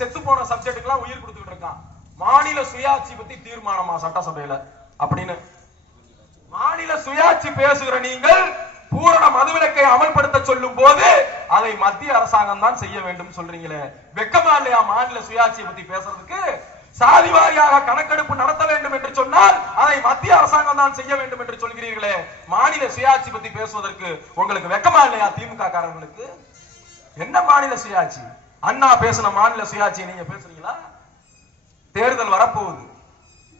செத்து போன சப்ஜெக்டுக்கு எல்லாம் உயிர் கொடுத்துட்டு இருக்கான். மாநில சுயாட்சி பத்தி தீர்மானமா சட்டசபையில அப்படின்னு. மாநில சுயாட்சி பேசுகிற நீங்கள் பூரண மதுவிலக்கை அமல்படுத்த சொல்லும் போது அதை மத்திய அரசாங்கம் தான் செய்ய வேண்டும் சொல்றீங்களே, வெக்கமா இல்லையா? மாநில சுயாட்சியை பத்தி பேசுறதுக்கு சாதி வாரியாக கணக்கெடுப்பு நடத்த வேண்டும் என்று சொன்னால் அதை மத்திய அரசாங்கம் தான் செய்ய வேண்டும் என்று சொல்கிறீர்களே, மாநில சுயாட்சி பத்தி பேசுவதற்கு உங்களுக்கு வெக்கமா இல்லையா? திமுக காரங்களுக்கு என்ன மாநில சுயாட்சி? அண்ணா பேசின மாநில சுயாட்சியை நீங்க பேசுறீங்களா? தேர்தல் வரப்போகுது.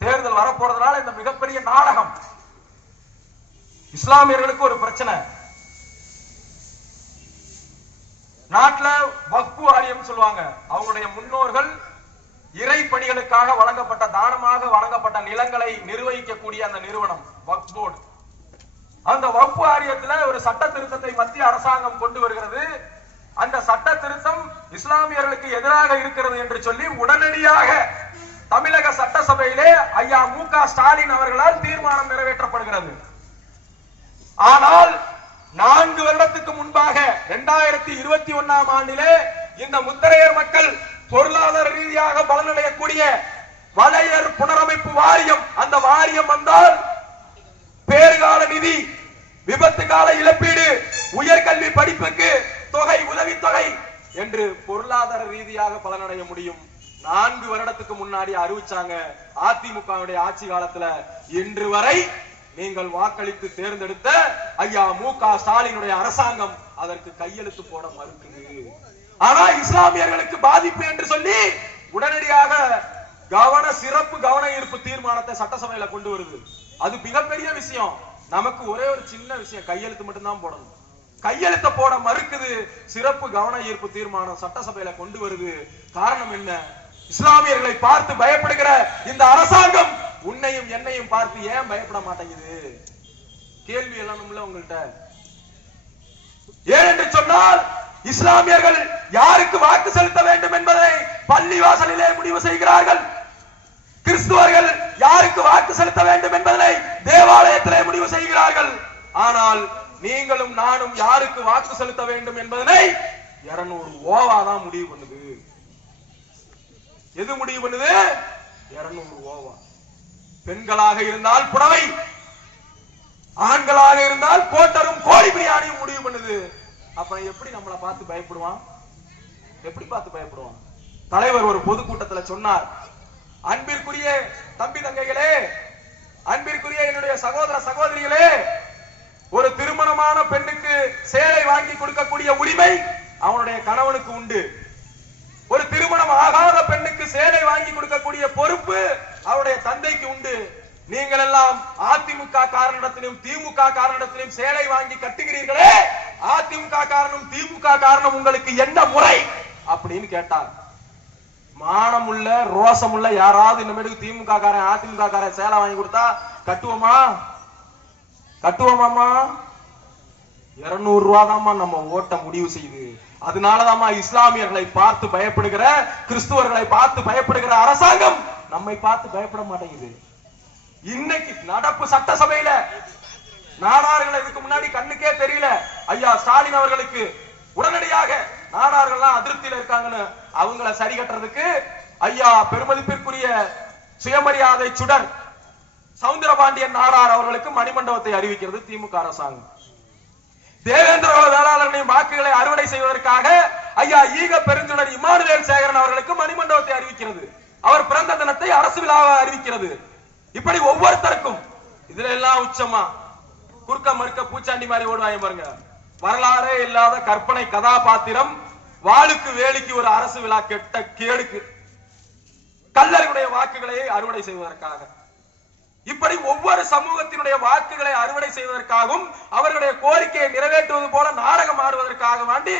தேர்தல் வரப்போறதுனால இந்த மிகப்பெரிய நாடகம். இஸ்லாமியர்களுக்கு ஒரு பிரச்சனை. நாட்டில் வக்ஃப் வாரியம் சொல்லுவாங்க. அவங்களுடைய முன்னோர்கள் இறை பணிகளுக்காக வழங்கப்பட்ட, தானமாக வழங்கப்பட்ட நிலங்களை நிர்வகிக்கக்கூடிய அந்த நிறுவனம் வக்ஃப் போர்டு. அந்த வக்ஃப் வாரியத்தில் ஒரு சட்ட திருத்தத்தை மத்திய அரசாங்கம் கொண்டு வருகிறது. அந்த சட்ட திருத்தம் இஸ்லாமியர்களுக்கு எதிராக இருக்கிறது என்று சொல்லி உடனடியாக தமிழக சட்டசபையிலே ஐயா மு.க. ஸ்டாலின் அவர்களால் தீர்மானம் நிறைவேற்றப்படுகிறது. ஆனால் 4 வருடத்துக்கு முன்பாக 2021ஆம் ஆண்டிலே இந்த முத்தரையர் மக்கள் பொருளாதார ரீதியாக பலனடையக்கூடிய வலையர் புனரமைப்பு வாரியம், அந்த வாரியம் வந்தால் பேறுகால நிதி, விபத்து கால இழப்பீடு, உயர்கல்வி படிப்புக்கு தொகை, உதவித்தொகை என்று பொருளாதார ரீதியாக பலனடைய முடியும். 4 வருடத்துக்கு முன்னாடி அறிவிச்சாங்க. அதிமுகவுடைய ஆட்சி காலத்துல இன்று வரை நீங்கள் வாக்களித்து தேர்ந்தெடுத்த ஐயா மு.க. ஸ்டாலினுடைய அரசாங்கம் அதற்கு கையெழுத்து போட மறுக்குது. ஆனா இஸ்லாமியர்களுக்கு பாதிப்பு என்று சொல்லி உடனடியாக சிறப்பு கவன ஈர்ப்பு தீர்மானத்தை சட்டசபையில கொண்டு வருது. அது மிகப்பெரிய விஷயம். நமக்கு ஒரே ஒரு சின்ன விஷயம், கையெழுத்து மட்டும்தான் போடணும். கையெழுத்த போட மறுக்குது. சிறப்பு கவன ஈர்ப்பு தீர்மானம் சட்டசபையில கொண்டு வருது. காரணம் என்ன? இஸ்லாமியர்களை பார்த்து பயப்படுகிற இந்த அரசாங்கம் உன்னையும் என்னையும் பார்த்து ஏன் பயப்பட மாட்டேங்குது? கேள்வி எல்லாம் உங்கள்கிட்ட. ஏனென்று சொன்னால் இஸ்லாமியர்கள் யாருக்கு வாக்கு செலுத்த வேண்டும் என்பதை பள்ளி வாசலிலே முடிவு செய்கிறார்கள். கிறிஸ்துவர்கள் யாருக்கு வாக்கு செலுத்த வேண்டும் என்பதை தேவாலயத்திலே முடிவு செய்கிறார்கள். ஆனால் நீங்களும் நானும் யாருக்கு வாக்கு செலுத்த வேண்டும் என்பதனை 200 ஓவா தான் முடிவு பண்ணுது. எது முடிவு பண்ணுது? 200 ஓவா. பெண்களாக இருந்தால் புடவை, ஆண்களாக இருந்தால் கோட்டரும் கோழி பிரியாணியும் முடிவு பண்ணுது. அப்ப எப்படி நம்மளை பார்த்து பயப்படுவான்? எப்படி பார்த்து பயப்படுவான்? தலைவர் ஒரு பொதுக்கூட்டத்தில் சொன்னார், அன்பிற்குரிய தம்பி தங்கைகளே, அன்பிற்குரிய என்னுடைய சகோதர சகோதரிகளே, ஒரு திருமணமான பெண்ணுக்கு சேலை வாங்கி கொடுக்கக்கூடிய உரிமை அவனுடைய கணவனுக்கு உண்டு. ஒரு திருமணம் ஆகாத பெண்ணுக்கு சேலை வாங்கி கொடுக்கக்கூடிய பொறுப்பு அவருடைய தந்தைக்கு உண்டு. நீங்கள் எல்லாம் அதிமுக காரணத்திலும் திமுக காரணத்திலும் சேலை வாங்கி கட்டுகிறீர்களே, அதிமுக காரணம் திமுக காரணம் உங்களுக்கு என்ன முறை அப்படின்னு கேட்டார். மானமுள்ள ரோசமுள்ள யாராவது இனிமேலுக்கு திமுக காரன் அதிமுக காரன் சேலை வாங்கி கொடுத்தா கட்டுவோமா? கட்டுவோமாமா? 200 ரூபா தாமா நம்ம ஓட்ட முடிவு செய்யுது. அதனாலதாமா இஸ்லாமியர்களை பார்த்து பயப்படுகிற, கிறிஸ்துவர்களை பார்த்து பயப்படுகிற அரசாங்கம் நம்மை பார்த்து பயப்பட மாட்டேங்குது. இன்னைக்கு நடப்பு சட்டசபையில நாடார்கள் இதுக்கு முன்னாடி கண்ணுக்கே தெரியல. ஐயா ஸ்டாலின் அவர்களுக்கு உடனடியாக நாடார்கள்லாம் அதிருப்தியில இருக்காங்கன்னு அவங்கள சரி கட்டுறதுக்கு ஐயா பெருமதிப்பிற்குரிய சுயமரியாதை சுடர் சவுந்தரபாண்டியன் நாடார் அவர்களுக்கு மணிமண்டபத்தை அறிவிக்கிறது திமுக அரசாங்கம். தேவேந்திர வேளாளர்களின் வாக்குகளை அறுவடை செய்வதற்காக ஐயா ஈக பெருஞ்சுடர் இமானுவேல் சேகரன் அவர்களுக்கு மணிமண்டபத்தை அறிவிக்கிறது. அவர் பிறந்த தினத்தை அரசு விழாவை அறிவிக்கிறது. இப்படி ஒவ்வொருத்தருக்கும் இதுல எல்லாம் உச்சமா குறுக்க மறுக்க பூச்சாண்டி மாதிரி ஓடுவாங்க பாருங்க. வரலாறே இல்லாத கற்பனை கதாபாத்திரம் வாளுக்கு வேலிக்கு ஒரு அரசு விழா கெட்ட கேடுக்கு கல்லறிவுடைய வாக்குகளை அறுவடை செய்வதற்காக. இப்படி ஒவ்வொரு சமூகத்தினுடைய வாக்குகளை அறுவடை செய்வதற்காகவும் அவர்களுடைய கோரிக்கையை நிறைவேற்றுவது போல நாடகம் ஆடுவதற்காக வேண்டி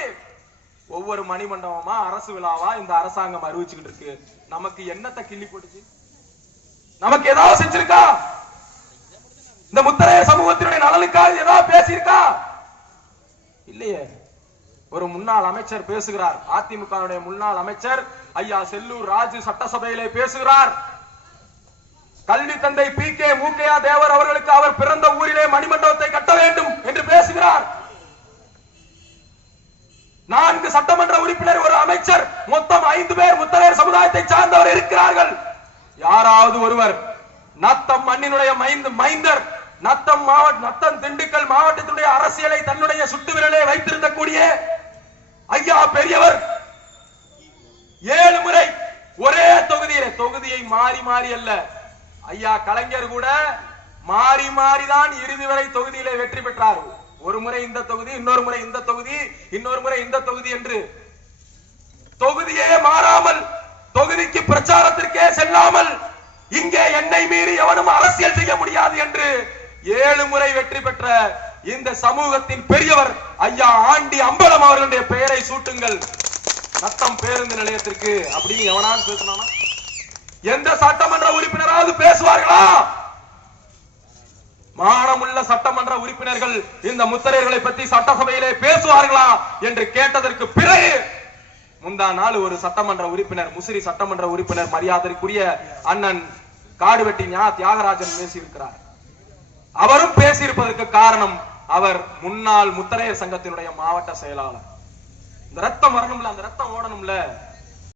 ஒவ்வொரு மணிமண்டபமா அரசு விழாவா இந்த அரசாங்கம் அறிவிச்சுக்கிட்டு இருக்கு. நமக்கு என்னத்தை கிள்ளி போட்டுச்சு? நமக்கு ஏதாவது செஞ்சிருக்கா? இந்த முத்தரைய சமூகத்தினுடைய நலனுக்காக ஏதாவது பேசியிருக்கா? இல்லையே. ஒரு முன்னாள் அமைச்சர் பேசுகிறார். அதிமுக முன்னாள் அமைச்சர் ஐயா செல்லூர் ராஜு சட்டசபையிலே பேசுகிறார். கல்வி தந்தை PK மூக்கையா தேவர் அவர்களுக்கு அவர் பிறந்த ஊரிலே மணிமண்டபத்தை கட்ட வேண்டும் என்று பேசுகிறார். 4 சட்டமன்ற உறுப்பினர் ஒரு அமைச்சர் மொத்தம் 5 பேர் முத்தரையர் சமுதாயத்தை சார்ந்தவர் இருக்கிறார்கள். யாராவது ஒருவர் நத்தம் மண்ணினுடைய மைந்தர், நத்தம் திண்டுக்கல் மாவட்டத்தினுடைய அரசியலை தன்னுடைய சுட்டு விரலே வைத்திருந்தக்கூடிய ஐயா பெரியவர் 7 முறை ஒரே தொகுதியை மாறி மாறி அல்ல, ஐயா கலைஞர் கூட மாறி மாறிதான் இறுதி வரை தொகுதியிலே வெற்றி பெற்றார். ஒரு முறை இந்த தொகுதி, இன்னொரு முறை இந்த தொகுதி, இன்னொரு முறை இந்த தொகுதி என்று தொகுதியே மாறாமல், தொகுதிக்கு பிரச்சாரத்திற்கே செல்லாமல், இங்கே என்னை மீறி எவனும் அரசியல் செய்ய முடியாது என்று 7 முறை வெற்றி பெற்ற இந்த சமூகத்தின் பெரியவர் ஐயா ஆண்டி அம்பலம் அவர்களுடைய பெயரை சூட்டுங்கள் நத்தம் பேருந்து நிலையத்திற்கு அப்படின்னு எவனான் பேசினானா? எந்த சட்டமன்ற உறுப்பினராவது பேசுவார்களா? மானமுள்ள சட்டமன்ற உறுப்பினர்கள் இந்த முத்தரையர்களை பற்றி சட்டசபையிலே பேசுவார்களா என்று கேட்டதற்கு பிறகு முந்தா நாள் ஒரு சட்டமன்ற உறுப்பினர், முசிறி சட்டமன்ற உறுப்பினர் மரியாதைக்குரிய அண்ணன் காடுவெட்டி தியாகராஜன் பேசியிருக்கிறார். அவரும் பேசியிருப்பதற்கு காரணம், அவர் முன்னாள் முத்தரையர் சங்கத்தினுடைய மாவட்ட செயலாளர். இந்த ரத்தம் வரணும்ல, அந்த ரத்தம் ஓடணும்ல,